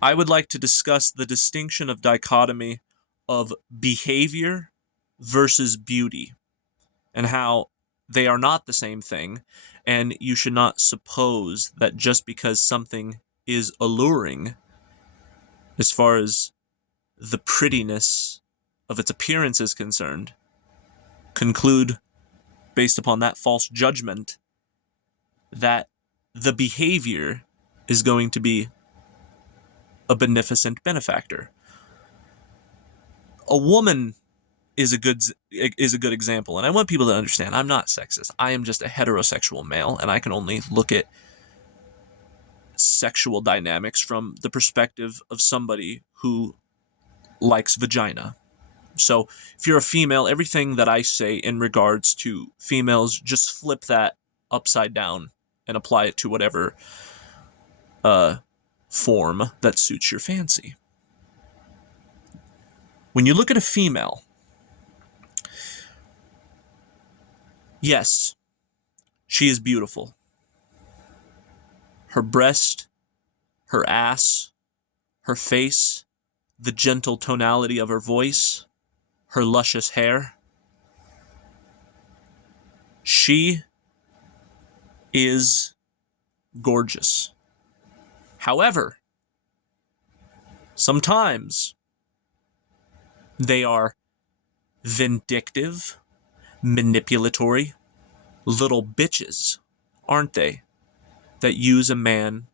I would like to discuss the distinction of dichotomy of behavior versus beauty, and how they are not the same thing, and you should not suppose that just because something is alluring as far as the prettiness of its appearance is concerned, conclude based upon that false judgment that the behavior is going to be a beneficent benefactor. A woman is a good example, and I want people to understand I'm not sexist. I am just a heterosexual male, and I can only look at sexual dynamics from the perspective of somebody who likes vagina. So if you're a female, everything that I say in regards to females, just flip that upside down and apply it to whatever form that suits your fancy. When you look at a female, yes, she is beautiful. Her breast, her ass, her face, the gentle tonality of her voice, her luscious hair. She is gorgeous. However, sometimes they are vindictive, manipulatory, little bitches, aren't they? That use a man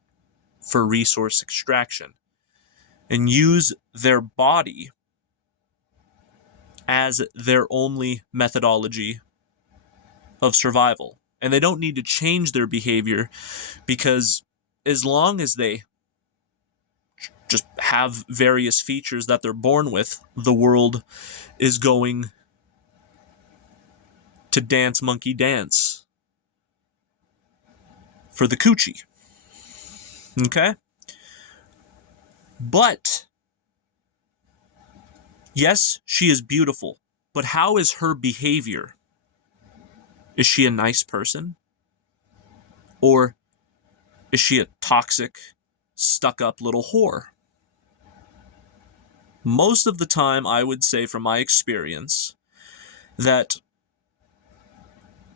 for resource extraction and use their body as their only methodology of survival. And they don't need to change their behavior, because as long as they just have various features that they're born with, the world is going to dance monkey dance for the coochie. Okay? But yes, she is beautiful, but how is her behavior? Is she a nice person? Or is she a toxic, stuck-up little whore? Most of the time, I would say from my experience, that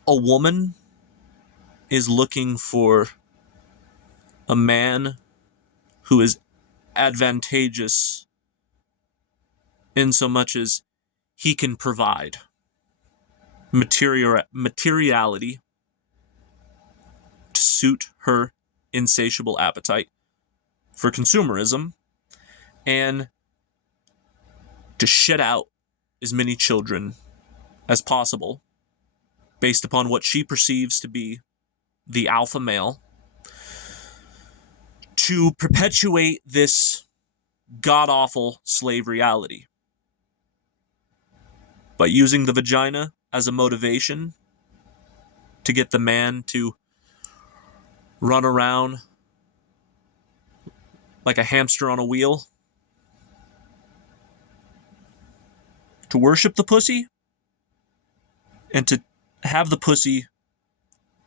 a woman is looking for a man who is advantageous in so much as he can provide materiality to suit her insatiable appetite for consumerism, and to shit out as many children as possible based upon what she perceives to be the alpha male, to perpetuate this god-awful slave reality. But using the vagina as a motivation to get the man to run around like a hamster on a wheel, to worship the pussy, and to have the pussy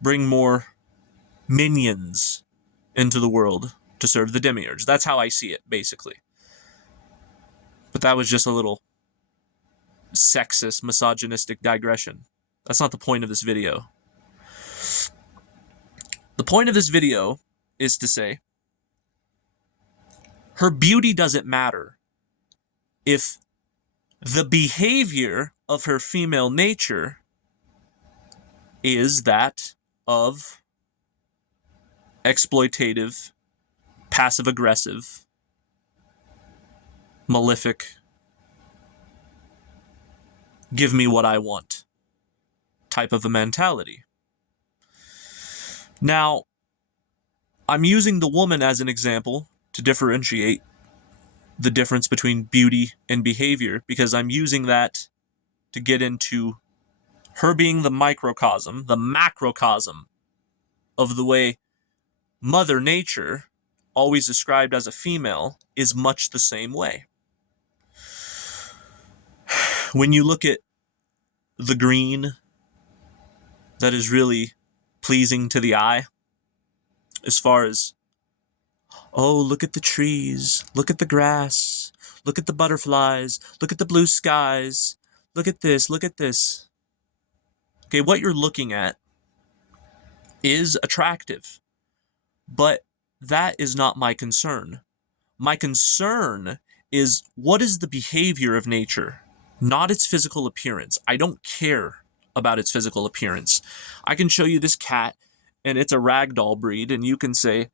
bring more minions into the world to serve the demiurge. That's how I see it, basically. But that was just a little sexist, misogynistic digression. That's not the point of this video. The point of this video is to say her beauty doesn't matter if the behavior of her female nature is that of exploitative, passive-aggressive, malefic, give me what I want type of a mentality. Now, I'm using the woman as an example to differentiate the difference between beauty and behavior, because I'm using that to get into her being the microcosm, the macrocosm of the way Mother Nature, always described as a female, is much the same way. When you look at the green that is really pleasing to the eye, as far as Oh, look at the trees. Look at the grass. Look at the butterflies. Look at the blue skies. Look at this. Look at this. Okay, what you're looking at is attractive, but that is not my concern. My concern is, what is the behavior of nature, not its physical appearance. I don't care about its physical appearance. I can show you this cat, and it's a ragdoll breed, and you can say,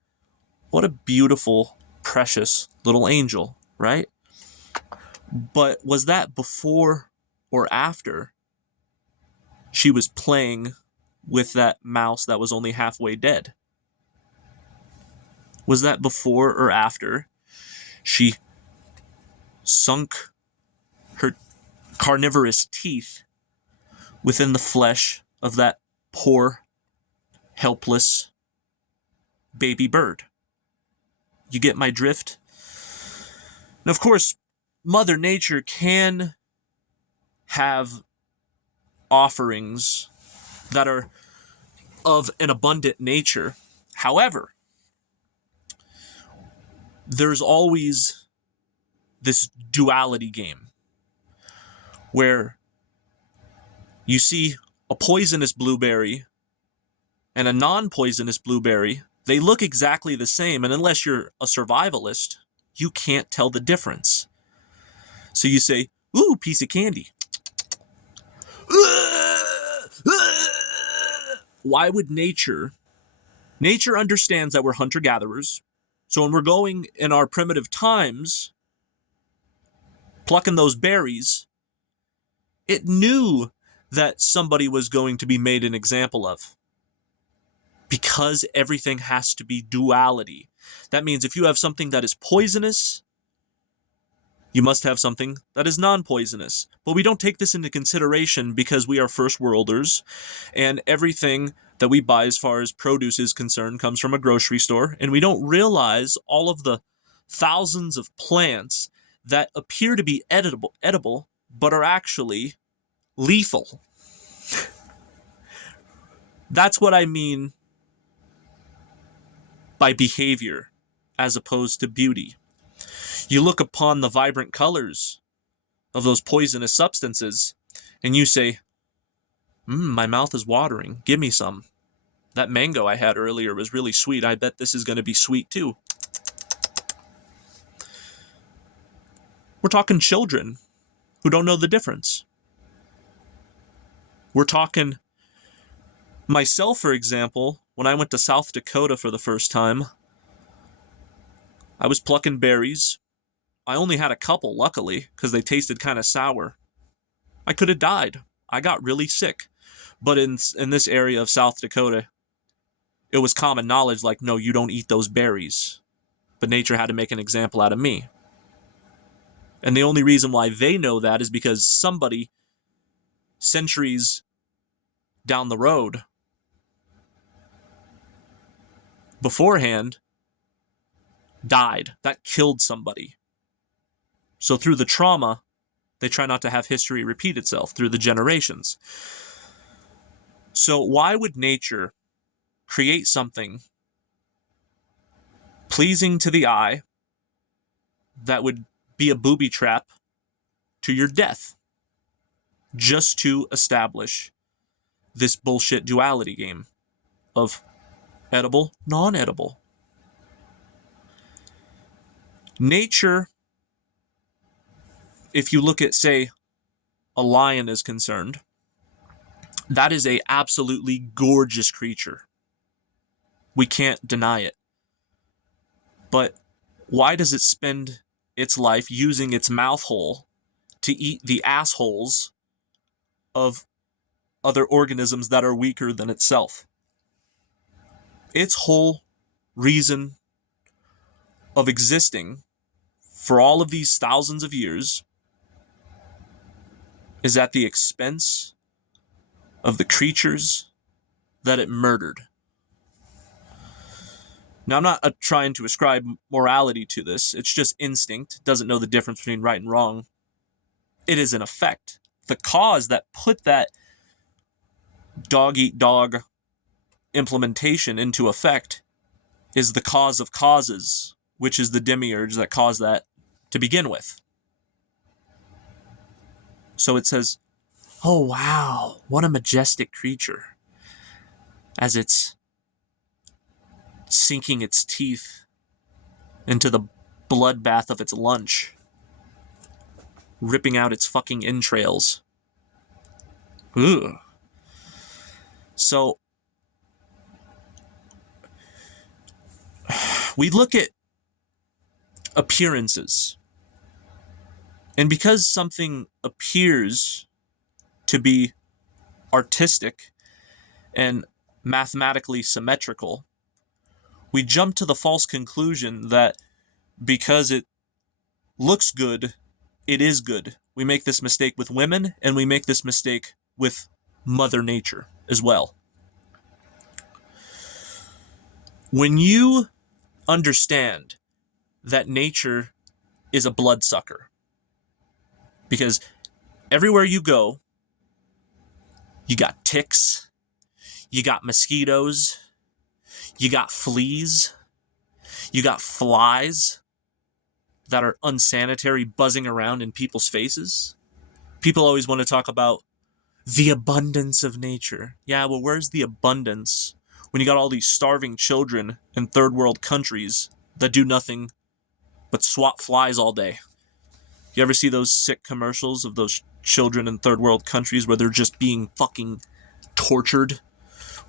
what a beautiful, precious little angel, right? But was that before or after she was playing with that mouse that was only halfway dead? Was that before or after she sunk her carnivorous teeth within the flesh of that poor, helpless baby bird? You get my drift? And of course, Mother Nature can have offerings that are of an abundant nature. However, there's always this duality game where you see a poisonous blueberry and a non-poisonous blueberry. They look exactly the same, and unless you're a survivalist, you can't tell the difference. So you say, ooh, piece of candy. Why would nature understands that we're hunter-gatherers. So when we're going in our primitive times, plucking those berries, it knew that somebody was going to be made an example of. Because everything has to be duality. That means if you have something that is poisonous, you must have something that is non-poisonous. But we don't take this into consideration because we are first worlders, and everything that we buy as far as produce is concerned comes from a grocery store, and we don't realize all of the thousands of plants that appear to be edible but are actually lethal. That's what I mean by behavior as opposed to beauty. You look upon the vibrant colors of those poisonous substances and you say, my mouth is watering. Give me some. That mango I had earlier was really sweet. I bet this is going to be sweet too. We're talking children who don't know the difference. We're talking myself, for example, when I went to South Dakota for the first time, I was plucking berries. I only had a couple, luckily, because they tasted kind of sour. I could have died. I got really sick. But in this area of South Dakota, it was common knowledge, like, no, you don't eat those berries. But nature had to make an example out of me. And the only reason why they know that is because somebody, centuries down the road, beforehand, died. That killed somebody. So through the trauma, they try not to have history repeat itself through the generations. So why would nature create something pleasing to the eye that would be a booby trap to your death just to establish this bullshit duality game of edible, non-edible? Nature, if you look at, say, a lion is concerned, that is a absolutely gorgeous creature. We can't deny it. But why does it spend its life using its mouth hole to eat the assholes of other organisms that are weaker than itself? Its whole reason of existing for all of these thousands of years is at the expense of the creatures that it murdered. Now, I'm not trying to ascribe morality to this. It's just instinct. It doesn't know the difference between right and wrong. It is an effect. The cause that put that dog-eat-dog implementation into effect is the cause of causes, which is the demiurge that caused that to begin with. So it says, oh wow, what a majestic creature, as it's sinking its teeth into the bloodbath of its lunch, ripping out its fucking entrails. Ugh. So we look at appearances, and because something appears to be artistic and mathematically symmetrical, we jump to the false conclusion that because it looks good, it is good. We make this mistake with women, and we make this mistake with Mother Nature as well. When you understand that nature is a bloodsucker, because everywhere you go, you got ticks, you got mosquitoes, you got fleas, you got flies that are unsanitary buzzing around in people's faces. People always want to talk about the abundance of nature. Yeah, well, where's the abundance when you got all these starving children in third world countries that do nothing but swat flies all day? You ever see those sick commercials of those children in third world countries where they're just being fucking tortured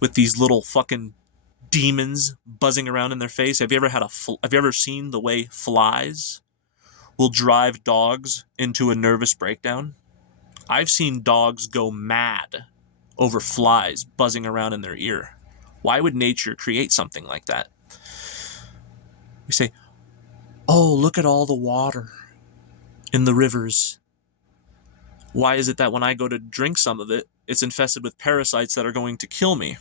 with these little fucking demons buzzing around in their face? Have you ever seen the way flies will drive dogs into a nervous breakdown? I've seen dogs go mad over flies buzzing around in their ear. Why would nature create something like that? We say, oh, look at all the water in the rivers. Why is it that when I go to drink some of it, it's infested with parasites that are going to kill me?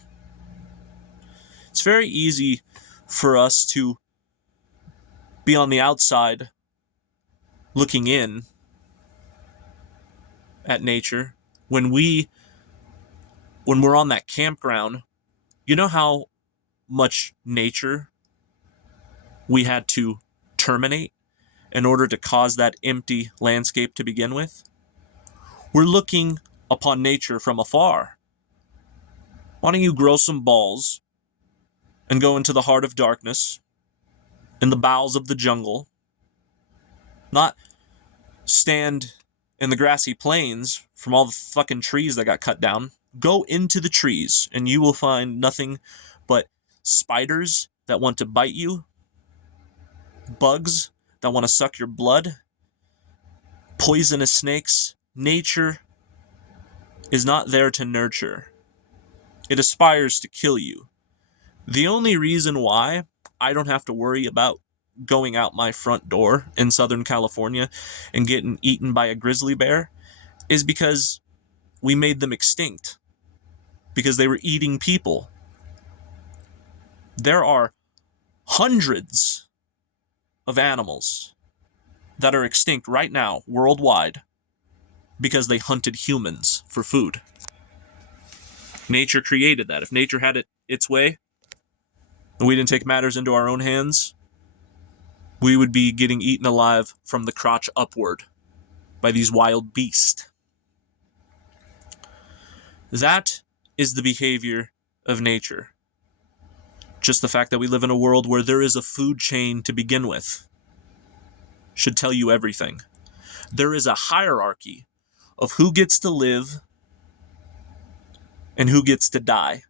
It's very easy for us to be on the outside looking in at nature. When we're on that campground, you know how much nature we had to terminate in order to cause that empty landscape to begin with? We're looking upon nature from afar. Why don't you grow some balls and go into the heart of darkness, in the bowels of the jungle, not stand in the grassy plains from all the fucking trees that got cut down. Go into the trees and you will find nothing but spiders that want to bite you, bugs that want to suck your blood, poisonous snakes. Nature is not there to nurture. It aspires to kill you. The only reason why I don't have to worry about going out my front door in Southern California and getting eaten by a grizzly bear is because we made them extinct, because they were eating people. There are hundreds of animals that are extinct right now worldwide because they hunted humans for food. Nature created that. If nature had it its way and we didn't take matters into our own hands, we would be getting eaten alive from the crotch upward by these wild beasts. That is the behavior of nature. Just the fact that we live in a world where there is a food chain to begin with should tell you everything. There is a hierarchy of who gets to live and who gets to die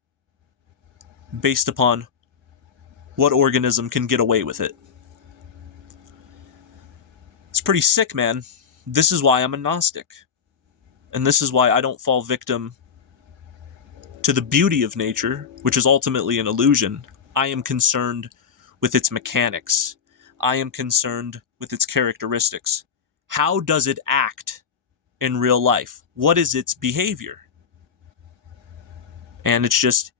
based upon what organism can get away with it. It's pretty sick, man. This is why I'm a Gnostic. And this is why I don't fall victim to the beauty of nature, which is ultimately an illusion. I am concerned with its mechanics. I am concerned with its characteristics. How does it act in real life? What is its behavior? And it's just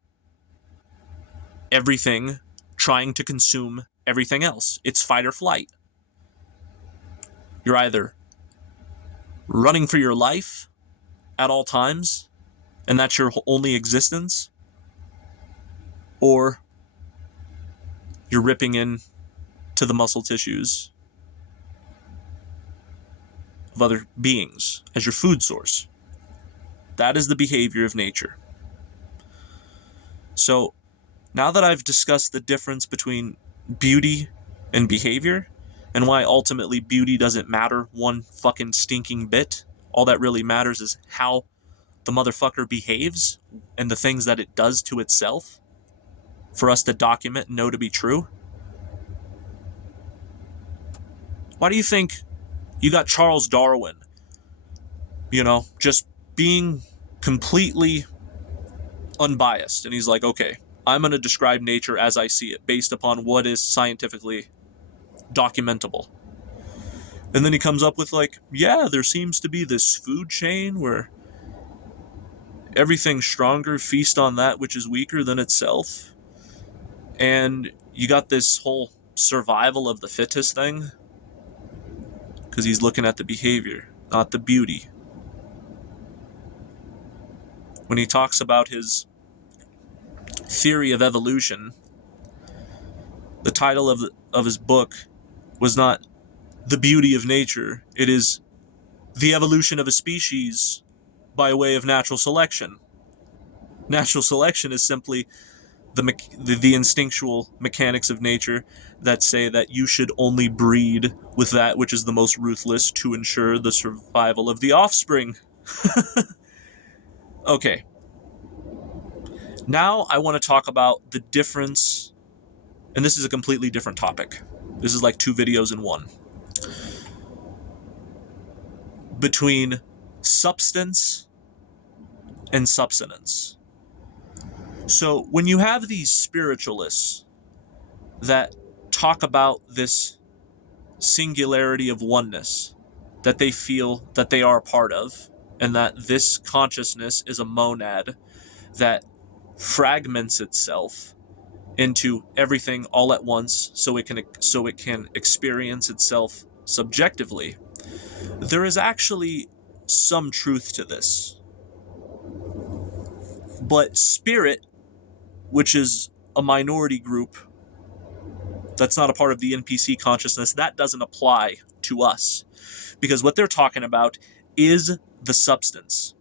everything trying to consume everything else. It's fight or flight. You're either running for your life at all times, and that's your only existence, or you're ripping in to the muscle tissues of other beings as your food source. That is the behavior of nature. So, now that I've discussed the difference between beauty and behavior, and why ultimately beauty doesn't matter one fucking stinking bit, all that really matters is how the motherfucker behaves and the things that it does to itself for us to document and know to be true. Why do you think you got Charles Darwin, just being completely unbiased, and he's like, okay, I'm going to describe nature as I see it based upon what is scientifically documentable. And then he comes up with there seems to be this food chain where everything's stronger, feast on that which is weaker than itself. And you got this whole survival of the fittest thing because he's looking at the behavior, not the beauty. When he talks about his theory of evolution, the title of his book was not The Beauty of Nature. It is The Evolution of a Species by way of Natural Selection. Natural selection is simply the instinctual mechanics of nature that say that you should only breed with that which is the most ruthless to ensure the survival of the offspring. Okay. Now I want to talk about the difference, and this is a completely different topic. This is like 2 videos in one. Between substance and subsistence. So when you have these spiritualists that talk about this singularity of oneness that they feel that they are a part of, and that this consciousness is a monad that fragments itself into everything all at once so it can experience itself subjectively, there is actually some truth to this. But spirit, which is a minority group that's not a part of the NPC consciousness, that doesn't apply to us. Because what they're talking about is the substance.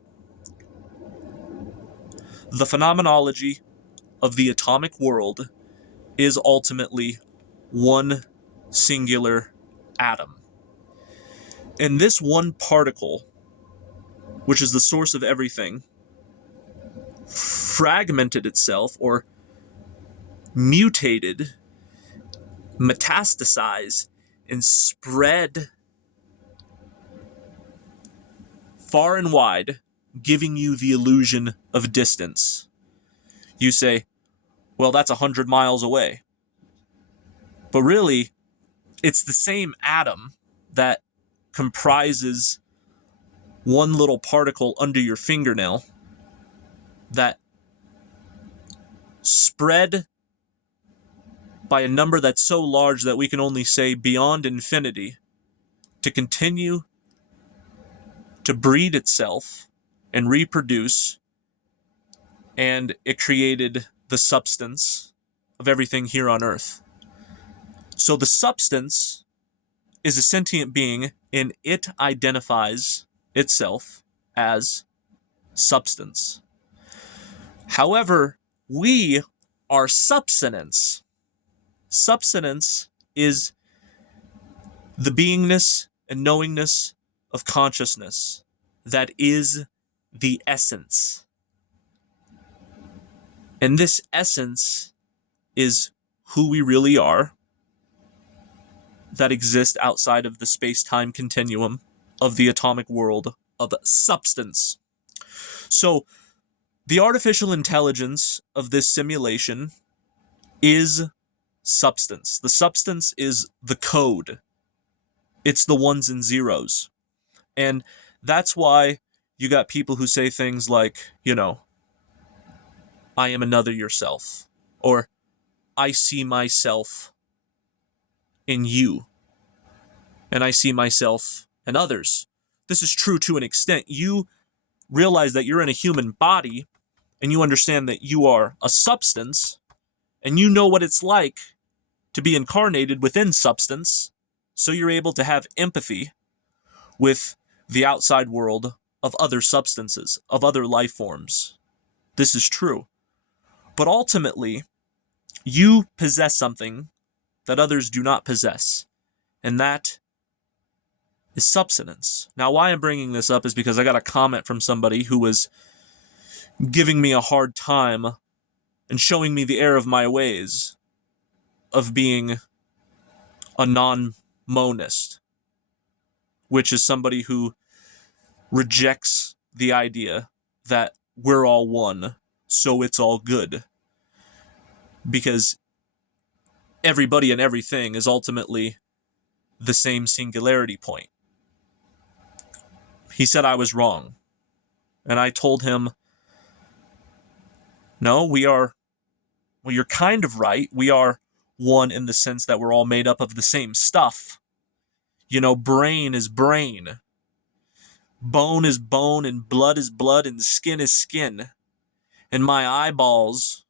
The phenomenology of the atomic world is ultimately one singular atom. And this one particle, which is the source of everything, fragmented itself or mutated, metastasized, and spread far and wide, giving you the illusion of distance. You say, well, that's 100 miles away. But really, it's the same atom that comprises one little particle under your fingernail that spread by a number that's so large that we can only say beyond infinity to continue to breed itself and reproduce, and it created the substance of everything here on Earth. So the substance is a sentient being, and it identifies itself as substance. However, we are subsistence. Subsistence is the beingness and knowingness of consciousness that is the essence. And this essence is who we really are, that exists outside of the space-time continuum of the atomic world of substance. So, the artificial intelligence of this simulation is substance. The substance is the code. It's the ones and zeros. And that's why you got people who say things like, I am another yourself, or I see myself in you, and I see myself in others. This is true to an extent. You realize that you're in a human body, and you understand that you are a substance, and you know what it's like to be incarnated within substance, so you're able to have empathy with the outside world of other substances, of other life forms. This is true. But ultimately, you possess something that others do not possess, and that is substance. Now, why I'm bringing this up is because I got a comment from somebody who was giving me a hard time and showing me the error of my ways of being a non-monist, which is somebody who rejects the idea that we're all one, so it's all good. Because everybody and everything is ultimately the same singularity point. He said I was wrong. And I told him, no, well, you're kind of right. We are one in the sense that we're all made up of the same stuff. You know, brain is brain. Bone is bone, and blood is blood, and skin is skin. And my eyeballs,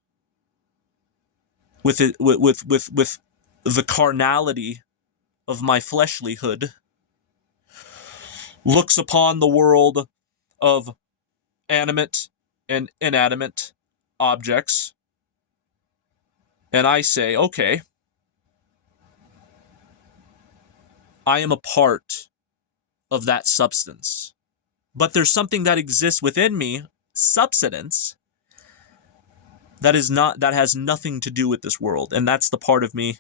with the carnality of my fleshlyhood, looks upon the world of animate and inanimate objects, and I say, okay, I am a part of that substance. But there's something that exists within me, substance, that has nothing to do with this world. And that's the part of me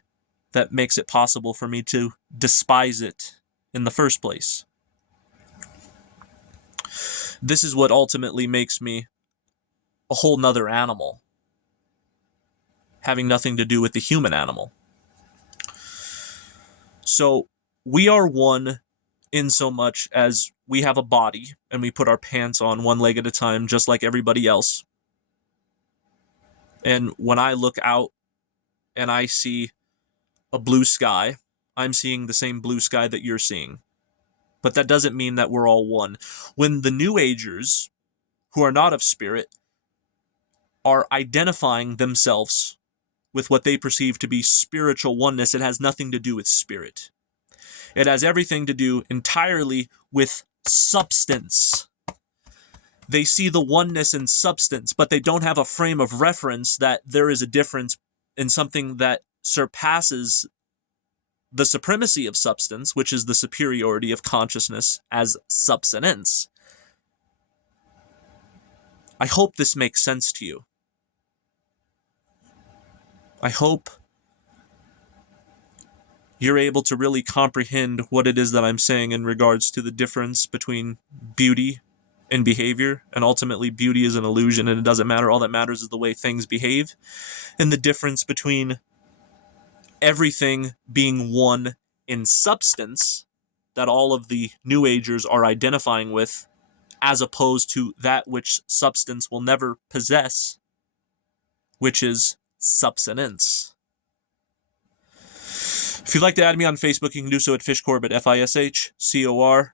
that makes it possible for me to despise it in the first place. This is what ultimately makes me a whole nother animal, having nothing to do with the human animal. So we are one in so much as we have a body and we put our pants on one leg at a time, just like everybody else. And when I look out and I see a blue sky, I'm seeing the same blue sky that you're seeing. But that doesn't mean that we're all one. When the New Agers, who are not of spirit, are identifying themselves with what they perceive to be spiritual oneness, it has nothing to do with spirit. It has everything to do entirely with substance. They see the oneness in substance, but they don't have a frame of reference that there is a difference in something that surpasses the supremacy of substance, which is the superiority of consciousness as substance. I hope this makes sense to you. I hope you're able to really comprehend what it is that I'm saying in regards to the difference between beauty and behavior, and ultimately beauty is an illusion and it doesn't matter. All that matters is the way things behave, and the difference between everything being one in substance that all of the New Agers are identifying with, as opposed to that which substance will never possess, which is substance. If you'd like to add me on Facebook, you can do so at Fishcorbett, FISHCORBETT.